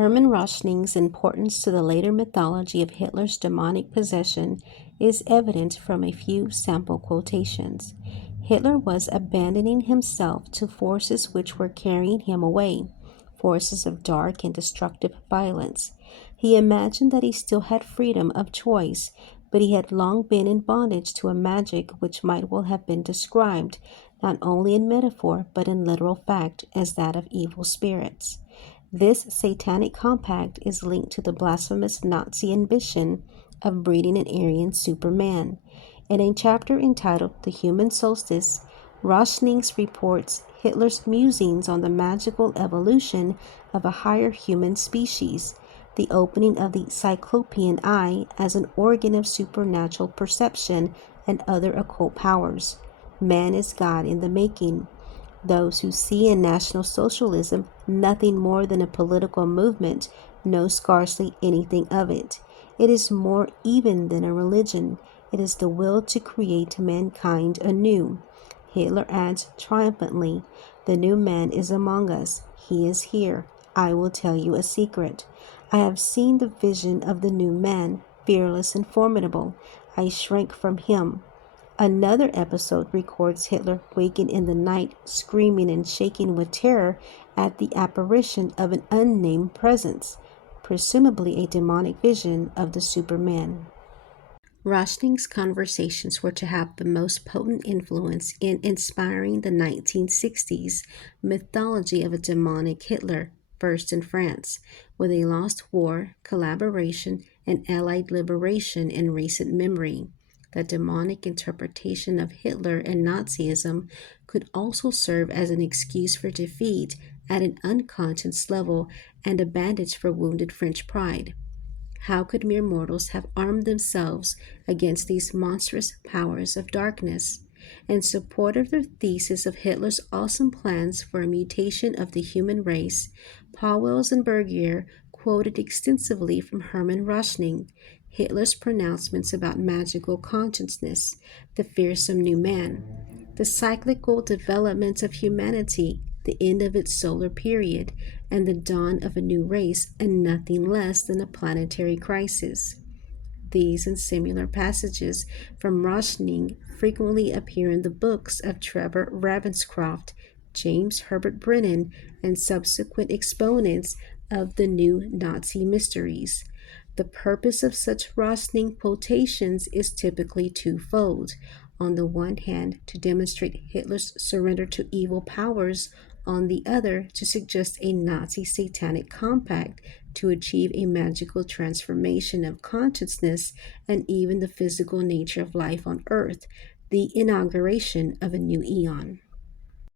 Hermann Rauschning's importance to the later mythology of Hitler's demonic possession is evident from a few sample quotations. Hitler was abandoning himself to forces which were carrying him away, forces of dark and destructive violence. He imagined that he still had freedom of choice, but he had long been in bondage to a magic which might well have been described, not only in metaphor but in literal fact, as that of evil spirits. This satanic compact is linked to the blasphemous Nazi ambition of breeding an Aryan Superman. In a chapter entitled The Human Solstice, Rauschning reports Hitler's musings on the magical evolution of a higher human species, the opening of the cyclopean eye as an organ of supernatural perception and other occult powers. Man is God in the making. Those who see in National Socialism nothing more than a political movement know scarcely anything of it. It is more even than a religion. It is the will to create mankind anew. Hitler adds triumphantly, "The new man is among us. He is here. I will tell you a secret. I have seen the vision of the new man, fearless and formidable. I shrank from him." Another episode records Hitler waking in the night, screaming and shaking with terror at the apparition of an unnamed presence, presumably a demonic vision of the Superman. Rauschning's conversations were to have the most potent influence in inspiring the 1960s mythology of a demonic Hitler, first in France, with a lost war, collaboration, and Allied liberation in recent memory. The demonic interpretation of Hitler and Nazism could also serve as an excuse for defeat at an unconscious level and a bandage for wounded French pride. How could mere mortals have armed themselves against these monstrous powers of darkness? In support of their thesis of Hitler's awesome plans for a mutation of the human race, Pauwels and Bergier quoted extensively from Hermann Rauschning, Hitler's pronouncements about magical consciousness, the fearsome new man, the cyclical development of humanity, the end of its solar period, and the dawn of a new race, and nothing less than a planetary crisis. These and similar passages from Rauschning frequently appear in the books of Trevor Ravenscroft, James Herbert Brennan, and subsequent exponents of the new Nazi mysteries. The purpose of such Rauschning quotations is typically twofold. On the one hand, to demonstrate Hitler's surrender to evil powers, on the other, to suggest a Nazi satanic compact to achieve a magical transformation of consciousness and even the physical nature of life on Earth, the inauguration of a new eon.